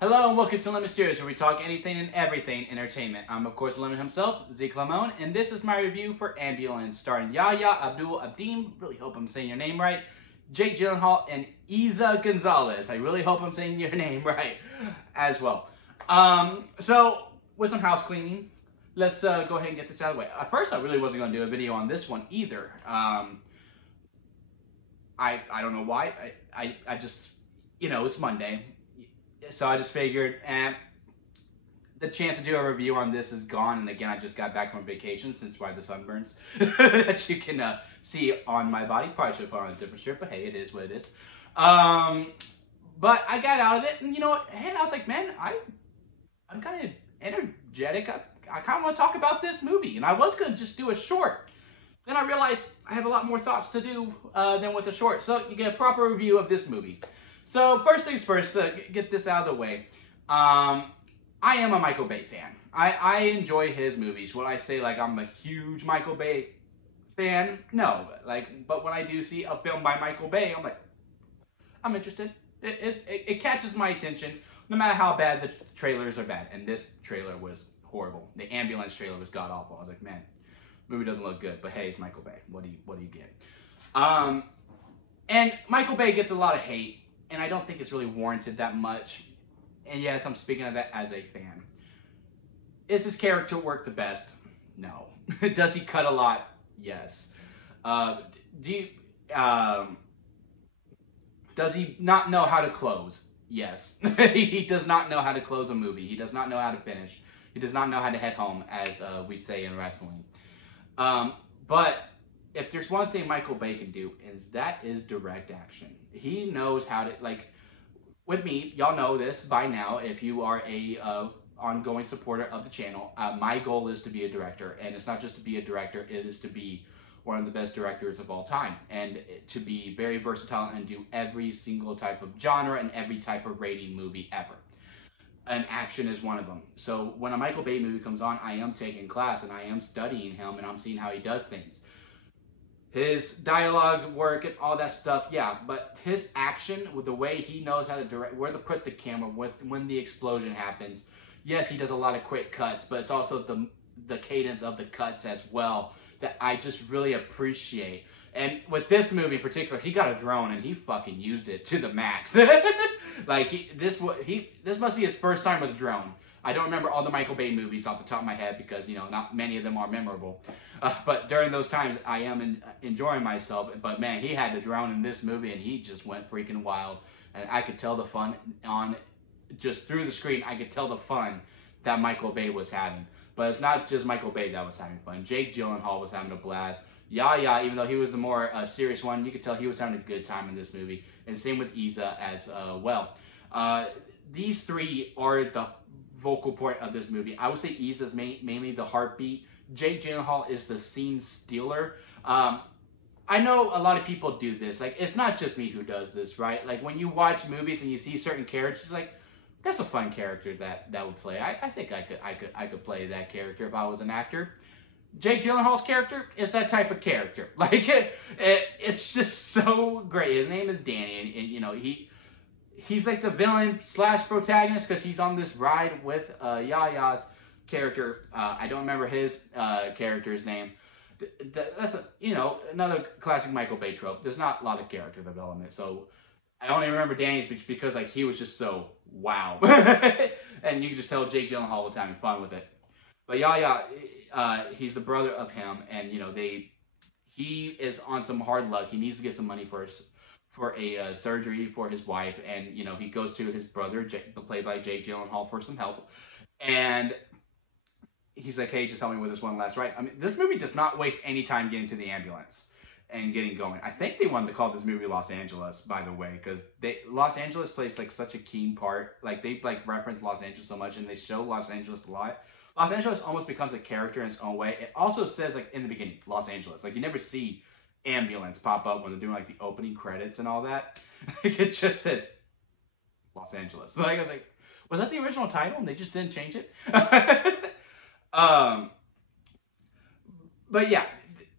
Hello and welcome to Lemon Steers, where we talk anything and everything entertainment. I'm of course Lemon himself, Zeke Lamone, and this is my review for Ambulance, starring Yahya Abdul-Abdim, really hope I'm saying your name right, Jake Gyllenhaal, and Eiza Gonzalez. I really hope I'm saying your name right as well. So, with some house cleaning, let's go ahead and get this out of the way. At first, I really wasn't going to do a video on this one either. I don't know why. I just, it's Monday. So I just figured, the chance to do a review on this is gone. And again, I just got back from vacation, since why the sunburns that you can see on my body. Probably should have put on a different shirt, but hey, it is what it is. But I got out of it, and you know what? Hey, I was like, man, I'm kind of energetic. I kind of want to talk about this movie, and I was going to just do a short. Then I realized I have a lot more thoughts to do than with a short. So you get a proper review of this movie. So first things first, get this out of the way. I am a Micheal Bay fan. I enjoy his movies. When I say like I'm a huge Micheal Bay fan, no. But when I do see a film by Micheal Bay, I'm like, I'm interested. It catches my attention, no matter how bad the trailers are bad. And this trailer was horrible. The Ambulance trailer was god awful. I was like, man, movie doesn't look good. But hey, it's Micheal Bay. What do you get? And Micheal Bay gets a lot of hate. And I don't think it's really warranted that much. And yes, I'm speaking of that as a fan. Is his character work the best? No. Does he cut a lot? Yes. Does he not know how to close? Yes. He does not know how to close a movie. He does not know how to finish. He does not know how to head home, as we say in wrestling. But if there's one thing Micheal Bay can do, is direct action. He knows how to, with me, y'all know this by now, if you are a ongoing supporter of the channel, my goal is to be a director, and it's not just to be a director, it is to be one of the best directors of all time, and to be very versatile and do every single type of genre and every type of rating movie ever. And action is one of them. So when a Micheal Bay movie comes on, I am taking class, and I am studying him, and I'm seeing how he does things. His dialogue work and all that stuff, yeah, but his action, with the way he knows how to direct, where to put the camera, when the explosion happens. Yes, he does a lot of quick cuts, but it's also the cadence of the cuts as well that I just really appreciate. And with this movie in particular, he got a drone and he fucking used it to the max. This must be his first time with a drone. I don't remember all the Micheal Bay movies off the top of my head because, not many of them are memorable. But during those times, I am enjoying myself. But man, he had the drone in this movie and he just went freaking wild. And I could tell the fun just through the screen, I could tell the fun that Micheal Bay was having. But it's not just Micheal Bay that was having fun. Jake Gyllenhaal was having a blast. Yahya, even though he was the more serious one, you could tell he was having a good time in this movie. And same with Eiza as well. These three are the vocal point of this movie. I would say Eiza is mainly the heartbeat. Jake Gyllenhaal is the scene stealer. I know a lot of people do this. It's not just me who does this, right? When you watch movies and you see certain characters, that's a fun character that would play. I think I could play that character if I was an actor. Jake Gyllenhaal's character is that type of character. It's just so great. His name is Danny, and he's like the villain / protagonist because he's on this ride with Yahya's character. I don't remember his character's name. That's another classic Micheal Bay trope. There's not a lot of character development, so I only remember Danny's because he was just so wow, and you can just tell Jake Gyllenhaal was having fun with it. But Yahya, he's the brother of him, and he is on some hard luck. He needs to get some money for a surgery for his wife, and he goes to his brother, played by Jake Gyllenhaal, for some help, and he's like, hey, just help me with this one last ride. I mean, this movie does not waste any time getting to the ambulance and getting going. I think they wanted to call this movie Los Angeles, by the way, because Los Angeles plays such a keen part. They reference Los Angeles so much, and they show Los Angeles a lot. Los Angeles almost becomes a character in its own way. It also says in the beginning, Los Angeles. You never see ambulance pop up when they're doing the opening credits and all that. It just says Los Angeles. I was like, was that the original title and they just didn't change it? But yeah,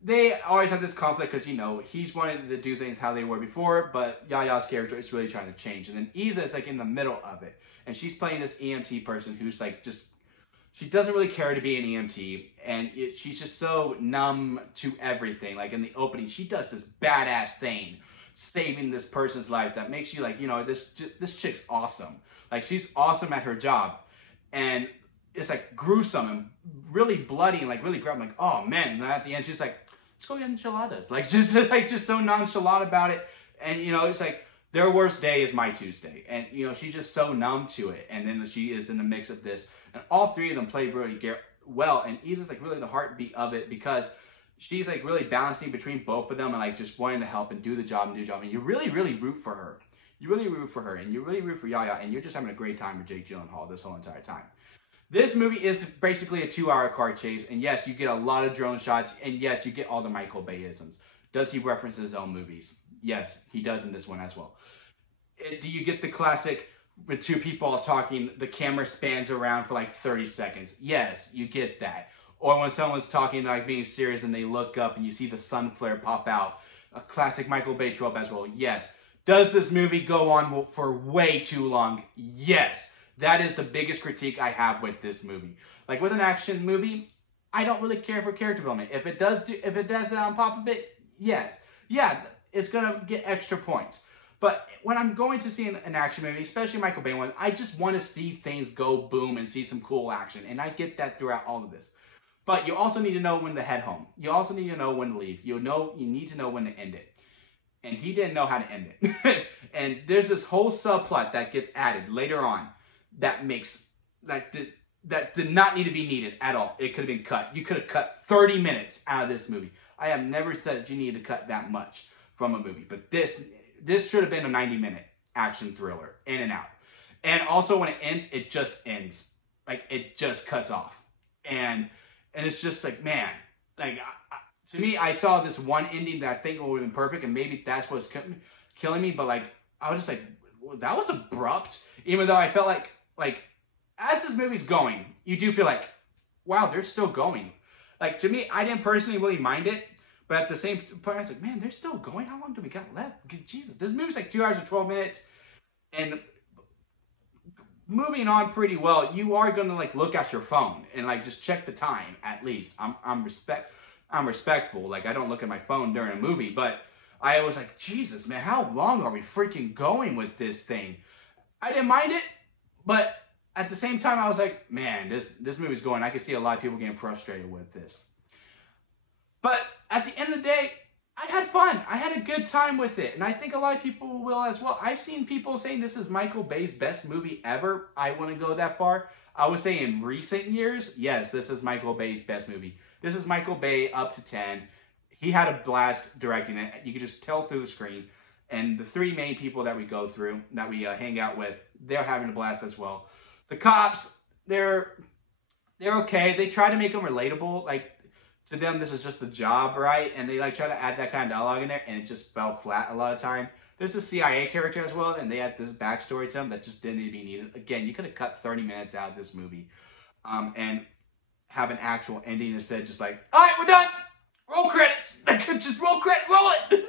they always have this conflict because, you know, he's wanting to do things how they were before, but Yaya's character is really trying to change. And then Isa is like in the middle of it. And she's playing this EMT person who's like just, she doesn't really care to be an EMT. And she's just so numb to everything. Like in the opening, she does this badass thing, saving this person's life that makes you like, you know, this chick's awesome. Like she's awesome at her job. And it's like gruesome and really bloody and like really gruesome. Like, oh man. And then at the end, she's like, let's go get enchiladas. Like just so nonchalant about it. And you know, it's like their worst day is my Tuesday. And you know, she's just so numb to it. And then she is in the mix of this. And all three of them play really well. And Isa's like really the heartbeat of it because she's like really balancing between both of them and like just wanting to help and do the job. And you really, really root for her. You really root for her and you really root for Yaya. And you're just having a great time with Jake Gyllenhaal this whole entire time. This movie is basically a 2-hour car chase, and yes, you get a lot of drone shots, and yes, you get all the Micheal Bay isms. Does he reference his own movies? Yes, he does in this one as well. Do you get the classic, with two people talking, the camera spans around for like 30 seconds? Yes, you get that. Or when someone's talking, like being serious, and they look up and you see the sun flare pop out. A classic Micheal Bay trope as well. Yes. Does this movie go on for way too long? Yes. That is the biggest critique I have with this movie. Like with an action movie, I don't really care for character development. If it does that on top of it, yes. Yeah, it's gonna get extra points. But when I'm going to see an action movie, especially Micheal Bay one, I just want to see things go boom and see some cool action. And I get that throughout all of this. But you also need to know when to head home. You also need to know when to leave. You need to know when to end it. And he didn't know how to end it. And there's this whole subplot that gets added later on. That did not need to be needed at all. It could have been cut. You could have cut 30 minutes out of this movie. I have never said that you needed to cut that much from a movie. But this should have been a 90-minute action thriller, in and out. And also when it ends, it just ends. Like, it just cuts off. And it's just like, man, like, to me, I saw this one ending that I think would have been perfect, and maybe that's what's killing me. But, like, I was just like, well, that was abrupt. Even though I felt like, as this movie's going, you do feel like, wow, they're still going. Like, to me, I didn't personally really mind it, but at the same point, I was like, man, they're still going? How long do we got left? Jesus, this movie's like 2 hours and 12 minutes, and moving on pretty well, you are going to, like, look at your phone and, like, just check the time, at least. I'm respectful. Like, I don't look at my phone during a movie, but I was like, Jesus, man, how long are we freaking going with this thing? I didn't mind it, but at the same time, I was like, man, this movie's going. I can see a lot of people getting frustrated with this. But at the end of the day, I had fun. I had a good time with it. And I think a lot of people will as well. I've seen people saying this is Micheal Bay's best movie ever. I wouldn't go that far. I would say in recent years, yes, this is Micheal Bay's best movie. This is Micheal Bay up to 10. He had a blast directing it. You could just tell through the screen. And the three main people that we go through, that we hang out with, they're having a blast as well. The cops, they're okay. They try to make them relatable. Like, to them, this is just the job, right? And they like try to add that kind of dialogue in there, and it just fell flat a lot of time. There's a CIA character as well, and they had this backstory to them that just didn't need to be needed. Again, you could have cut 30 minutes out of this movie and have an actual ending instead, just like, all right, we're done. Roll credits. Just roll it.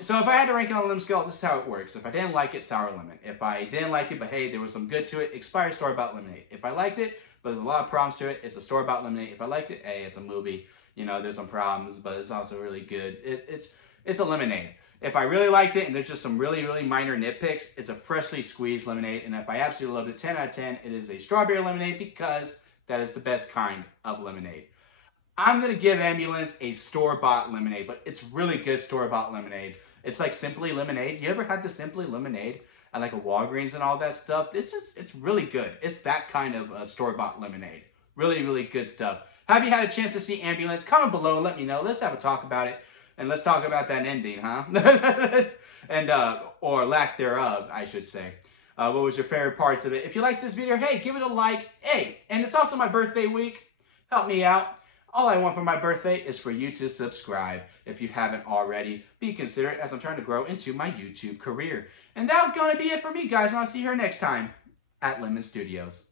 So if I had to rank it on a limb scale, this is how it works. If I didn't like it, sour lemon. If I didn't like it, but hey, there was some good to it, expired store-bought lemonade. If I liked it, but there's a lot of problems to it, it's a store-bought lemonade. If I liked it, hey, it's a movie. You know, there's some problems, but it's also really good. It's a lemonade. If I really liked it and there's just some really, really minor nitpicks, it's a freshly squeezed lemonade. And if I absolutely loved it, 10 out of 10, it is a strawberry lemonade because that is the best kind of lemonade. I'm going to give Ambulance a store-bought lemonade, but it's really good store-bought lemonade. It's like Simply Lemonade. You ever had the Simply Lemonade at like a Walgreens and all that stuff? It's really good. It's that kind of store-bought lemonade. Really, really good stuff. Have you had a chance to see Ambulance? Comment below and let me know. Let's have a talk about it. And let's talk about that ending, huh? And, or lack thereof, I should say. What was your favorite parts of it? If you like this video, hey, give it a like. Hey, and it's also my birthday week. Help me out. All I want for my birthday is for you to subscribe. If you haven't already, be considerate as I'm trying to grow into my YouTube career. And that's going to be it for me, guys. And I'll see you here next time at Lemon Studios.